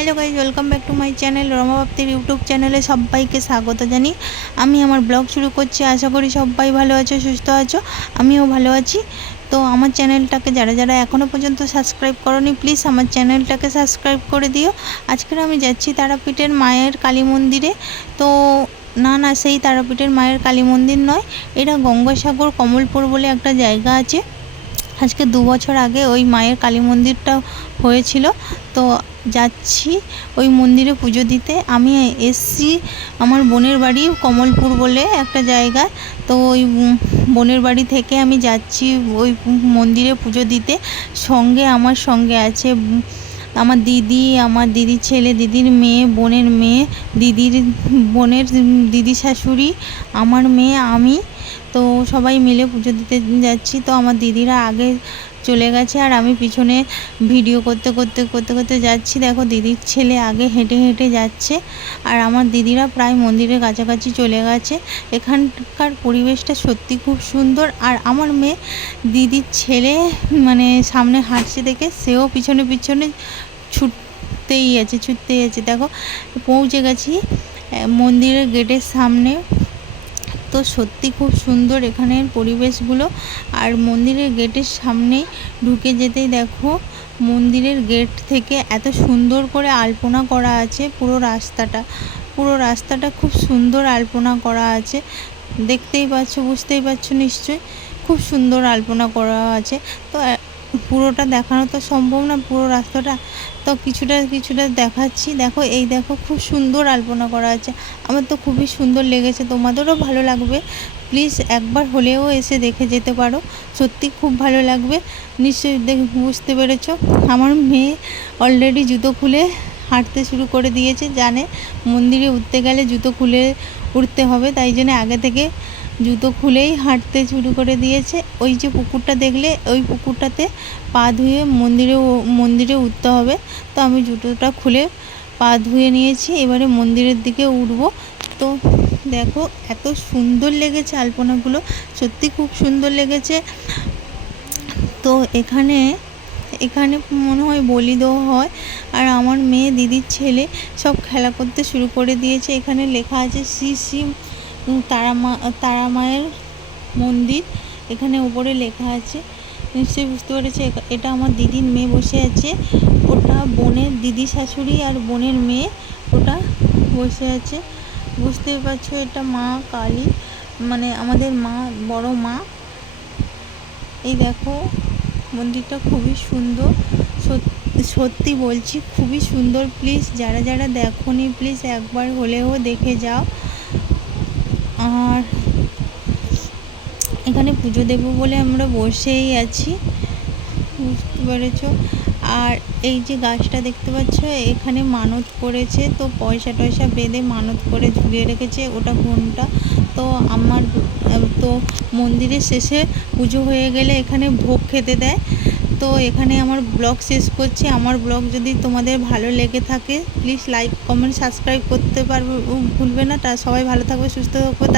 Hello guys welcome back to my channel রমাবাপ্তির YouTube চ্যানেলে সবাইকে স্বাগত জানি আমি আমার ব্লগ শুরু করছি। আশা করি সবাই ভালো আছো, সুস্থ আছো, আমিও ভালো আছি। তো আমার চ্যানেলটাকে যারা যারা এখনও পর্যন্ত সাবস্ক্রাইব করনি প্লিজ আমার চ্যানেলটাকে সাবস্ক্রাইব করে দিও। আজকের আমি যাচ্ছি তারাপীঠের মায়ের কালী মন্দিরে। তো না না, সেই তারাপীঠের মায়ের কালী মন্দির নয়, এটা গঙ্গাসাগর কমলপুর বলে একটা জায়গা আছে। আজকে দু বছর আগে ওই মায়ের কালী মন্দিরটা হয়েছিল। তো যাচ্ছি ওই মন্দিরে পুজো দিতে। আমি এসছি আমার বোনের বাড়ি কমলপুর বলে একটা জায়গায়। তো ওই বোনের বাড়ি থেকে আমি যাচ্ছি ওই মন্দিরে পুজো দিতে। সঙ্গে আমার সঙ্গে আছে আমার দিদি, আমার দিদির ছেলে, দিদির মেয়ে, বোনের মেয়ে, দিদির বোনের দিদি শাশুড়ি, আমার মেয়ে, আমি তো সবাই মিলে পুজো দিতে যাচ্ছি। তো আমার দিদিরা আগে চলে গেছে আর আমি পিছনে ভিডিও করতে করতে করতে করতে যাচ্ছি। দেখো দিদির ছেলে আগে হেঁটে হেঁটে যাচ্ছে আর আমার দিদিরা প্রায় মন্দিরের কাছাকাছি চলে গেছে। এখানকার পরিবেশটা সত্যি খুব সুন্দর আর আমার মেয়ে দিদির ছেলে মানে সামনে হাঁটছে দেখে সেও পিছনে পিছনে ছুটতেই আছে ছুটতেই আছে। দেখো পৌঁছে গেছি মন্দিরের গেটের সামনে। তো সত্যি খুব সুন্দর এখানের পরিবেশগুলো। আর মন্দিরের গেটের সামনেই ঢুকে যেতেই দেখো, মন্দিরের গেট থেকে এত সুন্দর করে আলপনা করা আছে পুরো রাস্তাটা। পুরো রাস্তাটা খুব সুন্দর আলপনা করা আছে। দেখতেই পাচ্ছ, বুঝতেই পারছ নিশ্চয়ই, খুব সুন্দর আলপনা করা আছে। তো পুরোটা দেখানো তো সম্ভব না, পুরো রাস্তাটা তো কিছুটা কিছুটা দেখাচ্ছি। দেখো, এই দেখো খুব সুন্দর আলপনা করা আছে। আমার তো খুবই সুন্দর লেগেছে, তোমাদেরও ভালো লাগবে। প্লিজ একবার হলেও এসে দেখে যেতে পারো। সত্যি খুব ভালো লাগবে। নিশ্চয়ই দেখ, বুঝতে পেরেছ? আমার মেয়ে অলরেডি জুতো খুলে হাঁটতে শুরু করে দিয়েছে, জানে মন্দিরে উঠতে গেলে জুতো খুলে উঠতে হবে, তাই জন্য আগে থেকে জুতো খুলেই হাঁটতে শুরু করে দিয়েছে। ওই যে পুকুরটা দেখলে, ওই পুকুরটাতে পা ধুয়ে মন্দিরে মন্দিরে উঠতে হবে। তো আমি জুতোটা খুলে পা ধুয়ে নিয়েছি। এবারে মন্দিরের দিকে উঠবো। তো দেখো, এত সুন্দর লেগেছে আলপনাগুলো। সত্যি খুব সুন্দর লেগেছে। তো এখানে এখানে মনে হয় বলি দেওয়া হয়। আর আমার মেয়ে, দিদির ছেলে সব খেলা করতে শুরু করে দিয়েছে। এখানে লেখা আছে, শ্রী শ্রী তারা মা তারা মায়ের মন্দির। এখানে উপরে লেখা আছে, নিশ্চয়ই বুঝতে পেরেছে এটা আমার দিদির মেয়ে বসে আছে। ওটা বোনের দিদি শাশুড়ি আর বোনের মেয়ে ওটা বসে আছে। বুঝতেই পারছ, এটা মা কালী মানে আমাদের মা, বড় মা। এই দেখো, মন্দিরটা খুবই সুন্দর। সত্যি বলছি, খুবই সুন্দর। প্লিজ, যারা যারা দেখো প্লিজ একবার হলেও দেখে যাও। আর এখানে পুজো দেবো বলে আমরা বসেই আছি, বুঝতে পেরেছ? আর এই যে গাছটা দেখতে পাচ্ছ, এখানে মানত করেছে, তো পয়সা টয়সা বেঁধে মানত করে ঝুলিয়ে রেখেছে ওটা ঘণ্টা তো আমার, তো মন্দিরের শেষে পুজো হয়ে গেলে এখানে ভোগ খেতে দেয়। তো এখানে আমার ব্লগ শেষ করছি। আমার ব্লগ যদি তোমাদের ভালো লেগে থাকে প্লিজ লাইক কমেন্ট সাবস্ক্রাইব করতে পারবে ভুলবে না। তা সবাই ভালো থাকবে, সুস্থ থাকবে।